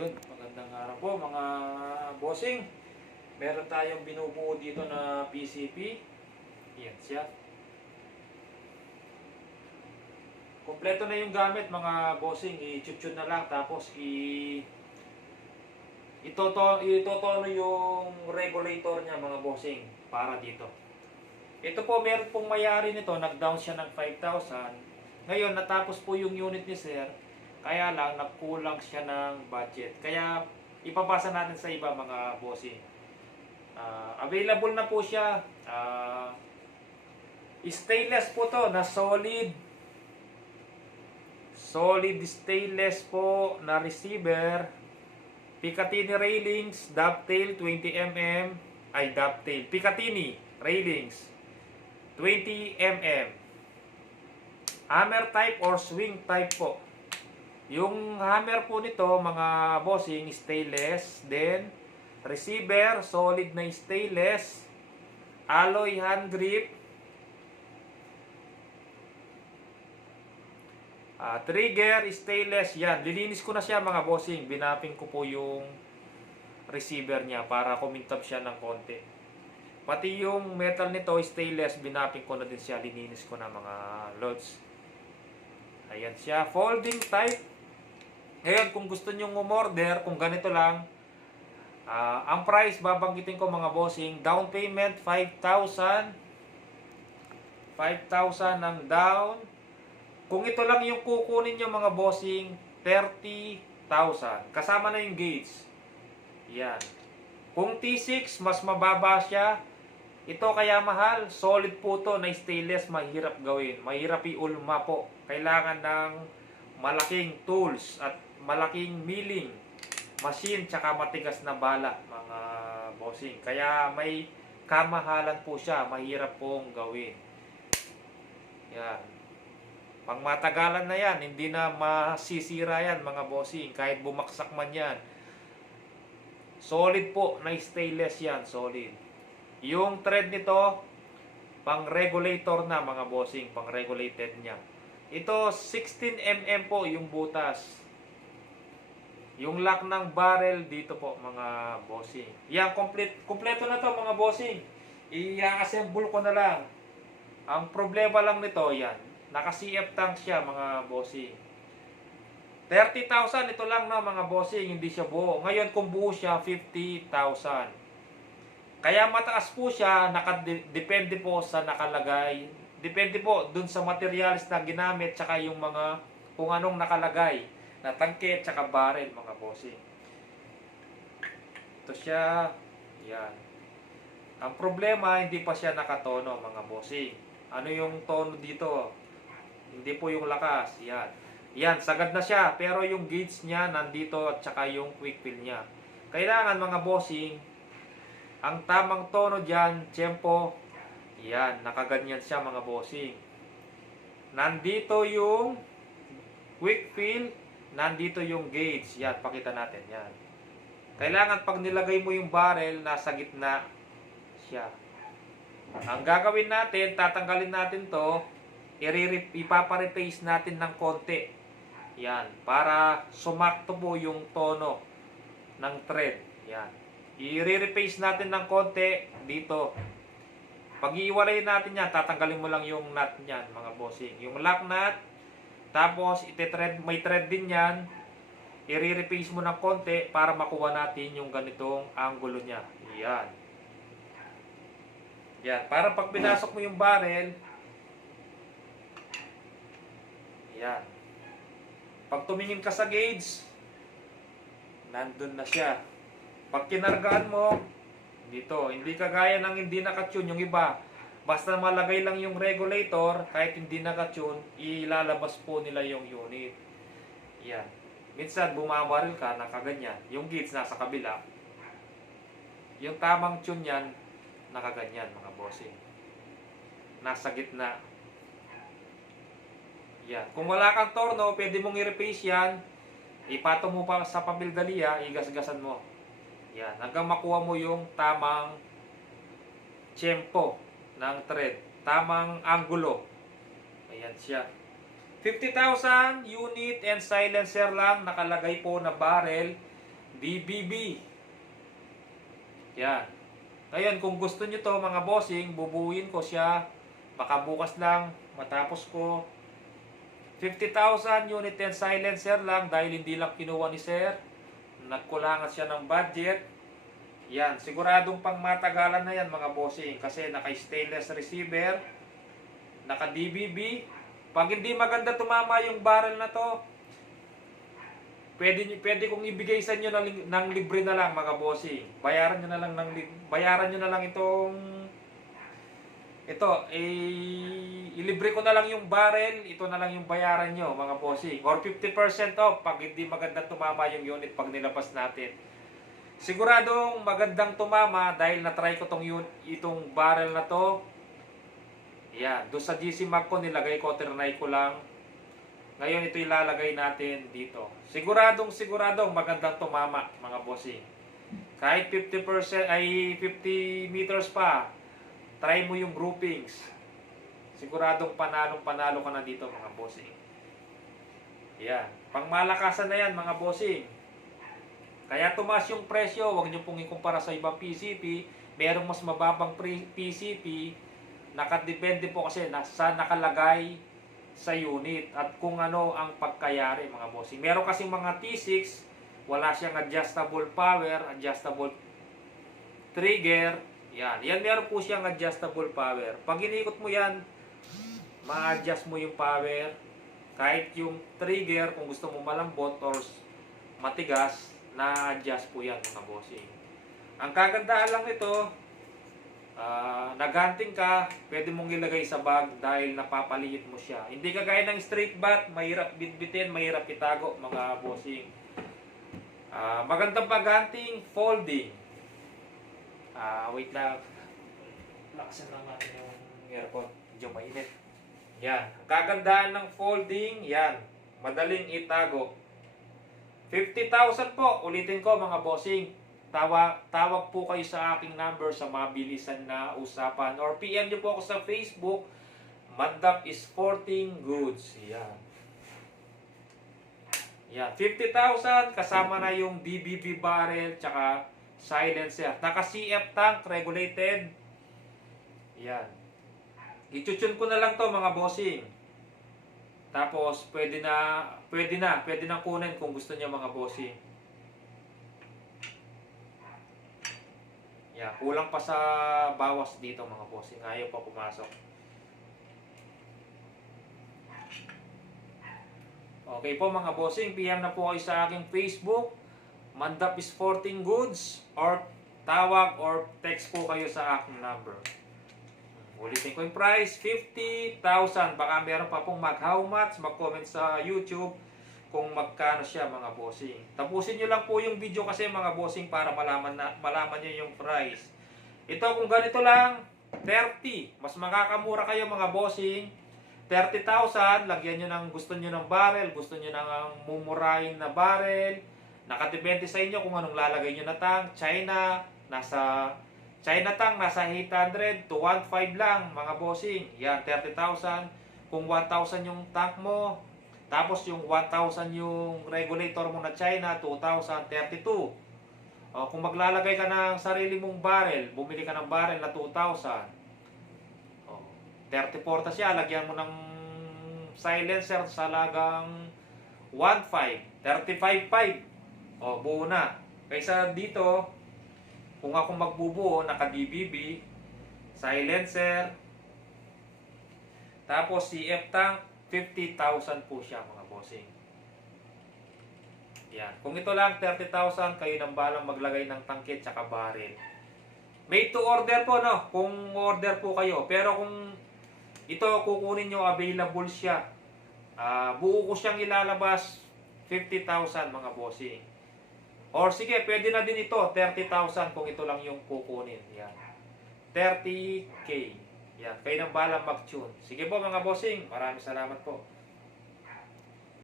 Yun, magandang araw po mga bossing. Meron tayong binubuo dito na PCP. Yan siya. Kompleto na yung gamit mga bossing. I-tune na lang tapos i itoto itotono yung regulator niya mga bossing para dito. Ito po meron pong mayari nito, nag-down siya ng 5,000. Ngayon natapos po yung unit ni sir, kaya lang nagkulang siya ng budget. Kaya ipapasa natin sa iba mga bossing. Ah, available na po siya. Ah, stainless po to na solid solid stainless po na receiver Picatinny railings dovetail 20mm ay dovetail Picatinny railings 20mm hammer type or swing type po yung hammer po nito mga bossing stainless then receiver solid na stainless alloy hand grip Ah, trigger, stainless, yan. Lilinis ko na siya mga bossing. Binaping ko po yung receiver niya para kumintab siya ng konti. Pati yung metal nito, stainless, binaping ko na din siya. Lininis ko na mga loads. Ayan siya. Folding type. Ngayon, kung gusto nyo umorder, kung ganito lang, ah, ang price, babanggitin ko mga bossing, down payment, 5,000. 5,000 ng down. Kung ito lang yung kukunin nyo mga bossing, 30,000. Kasama na yung gauge. Yan. Kung T6, mas mababa siya. Ito kaya mahal. Solid po to na stainless. Mahirap gawin. Mahirap iulma po. Kailangan ng malaking tools at malaking milling machine tsaka matigas na bala mga bossing. Kaya may kamahalan po siya. Mahirap pong gawin. Yan. Pang matagalan na yan, hindi na masisira yan mga bossing, kahit bumaksak man yan. Solid po na stainless yan, solid. Yung thread nito, pang regulator na mga bossing, pang regulated niya. Ito 16mm po yung butas. Yung lock ng barrel dito po mga bossing. Yan, complete, kompleto na to mga bossing. I-assemble ko na lang. Ang problema lang nito, yan, Naka-CF tank siya mga bossing. 30,000 ito lang na mga bossing, hindi siya buo. Ngayon kung buo siya, 50,000. Kaya mataas po siya, nakadepende po sa nakalagay. Depende po dun sa materials na ginamit, tsaka yung mga kung anong nakalagay na tangke, tsaka barrel mga bossing. Ito siya, yan. Ang problema, hindi pa siya nakatono mga bossing. Ano yung tono dito? Hindi po yung lakas. Yan. Yan, sagad na siya. Pero yung gauge niya nandito at saka yung quick fill niya. Kailangan mga bossing, ang tamang tono dyan, tempo, yan, nakaganyan siya mga bossing. Nandito yung quick fill, nandito yung gauge. Yan, pakita natin. Yan. Kailangan pag nilagay mo yung barrel, nasa gitna siya. Ang gagawin natin, tatanggalin natin to, ipapa-replace natin ng konti. Yan, para sumakto po yung tono ng thread. Yan. I-replace natin ng konti dito. Pag iiwalay natin yan, tatanggalin mo lang yung nut niyan, mga bossing. Yung lock nut, tapos ite-thread, may thread din yan. I-replace mo ng konti para makuha natin yung ganitong angulo niya. Yan. Yan. Para pag pinasok mo yung barrel, Yan. Pag tumingin ka sa gauge, nandun na siya. Pag kinargaan mo, dito, hindi kagaya ng hindi nakatune yung iba. Basta malagay lang yung regulator, kahit hindi nakatune, ilalabas po nila yung unit. Yan. Minsan, bumabaril ka, nakaganyan. Yung gauge nasa kabila. Yung tamang tune yan, nakaganyan mga bossing. Nasa gitna. Yan. Kung wala kang torno, pwede mong i-replace yan. Ipato mo pa sa pamildalia, igasgasan mo. Yan. Hanggang makuha mo yung tamang tiyempo ng thread. Tamang angulo. Ayan siya. 50,000 unit and silencer lang nakalagay po na barrel. DBB. Yan. Ngayon, kung gusto nyo to mga bossing, bubuuin ko siya. Baka bukas lang, matapos ko. 50,000 unit and silencer lang dahil hindi lang kinuha ni sir. Nagkulangan siya ng budget. Yan, siguradong pang matagalan na yan mga bossing kasi naka-stainless receiver, naka-DBB. Pag hindi maganda tumama yung barrel na to, pwede, pwede kong ibigay sa inyo ng, ng libre na lang mga bossing. Bayaran nyo na lang ng bayaran nyo na lang itong ito, eh, ilibre ko na lang yung barrel, ito na lang yung bayaran nyo, mga bossing. Or 50% off pag hindi maganda tumama yung unit pag nilabas natin. Siguradong magandang tumama dahil na-try ko tong yun, itong barrel na to. Yan, doon sa GC Mag ko nilagay ko, trinay ko lang. Ngayon ito ilalagay natin dito. Siguradong siguradong magandang tumama, mga bossing. Kahit 50% ay 50 meters pa, try mo yung groupings. Siguradong panalong panalo ka na dito mga bossing. Yan. Pangmalakasan na yan mga bossing. Kaya tumaas yung presyo, huwag nyo pong ikumpara sa ibang PCP. Merong mas mababang PCP. Nakadepende po kasi na sa nakalagay sa unit at kung ano ang pagkayari mga bossing. Meron kasi mga T6, wala siyang adjustable power, adjustable trigger, yan. Yan meron po siyang adjustable power. Pag inikot mo yan, ma-adjust mo yung power. Kahit yung trigger, kung gusto mo malambot or matigas, na-adjust po yan mga bossing. Ang kagandahan lang ito, ah naganting ka, pwede mong ilagay sa bag dahil napapaliit mo siya. Hindi kagaya ng straight bat, mahirap bitbitin, mahirap itago mga bossing. Ah, magandang paganting, folding. Ah, wait lang. Lakasan lang natin yung aircon. Medyo mainit. Yan. Ang kagandahan ng folding, yan. Madaling itago. 50,000 po. Ulitin ko mga bossing. Tawa, tawag po kayo sa aking number sa mabilisan na usapan. Or PM nyo po ako sa Facebook. Mandap Sporting Goods. Yan. Yan. 50,000 kasama na yung DBB barrel tsaka silencer. Naka CF tank regulated. Yan. Ichuchun ko na lang to mga bossing. Tapos pwede na pwede na, pwede na kunin kung gusto niya mga bossing. Yan, kulang pa sa bawas dito mga bossing. Ayaw pa pumasok. Okay po mga bossing, PM na po kayo sa aking Facebook. Mandap 14 goods or tawag or text po kayo sa aking number. Ulitin ko yung price, 50,000. Baka meron pa pong mag how much, mag-comment sa YouTube kung magkano siya mga bossing. Tapusin nyo lang po yung video kasi mga bossing para malaman na malaman niyo yung price. Ito kung ganito lang, 30. Mas makakamura kayo mga bossing. 30,000, lagyan nyo ng gusto nyo ng barrel, gusto nyo ng mumurahin na barrel. Nakadepende sa inyo kung anong lalagay nyo na tank. China, nasa China tank, nasa 800 to 1.5 lang mga bossing. Yan, 30,000. Kung 1,000 yung tank mo, tapos yung 1,000 yung regulator mo na China, 2,000, 32. O, kung maglalagay ka ng sarili mong barrel, bumili ka ng barrel na 2,000. O, 34 ta siya, lagyan mo ng silencer sa lagang 1.5, 35.5. O, buo na. Kaysa dito, kung ako magbubuo, naka-DBB, silencer, tapos CF tank, 50,000 po siya mga bossing. Yan. Kung ito lang, 30,000, kayo nang balang maglagay ng tangke tsaka barrel. Made to order po, no? Kung order po kayo. Pero kung ito kukunin nyo, available siya. Ah, buo ko siyang ilalabas, 50,000 mga bossing. Or sige, pwede na din ito, 30,000 kung ito lang yung kukunin. Yan. 30K. Yan. Kayo nang balang mag-tune. Sige po mga bossing, maraming salamat po.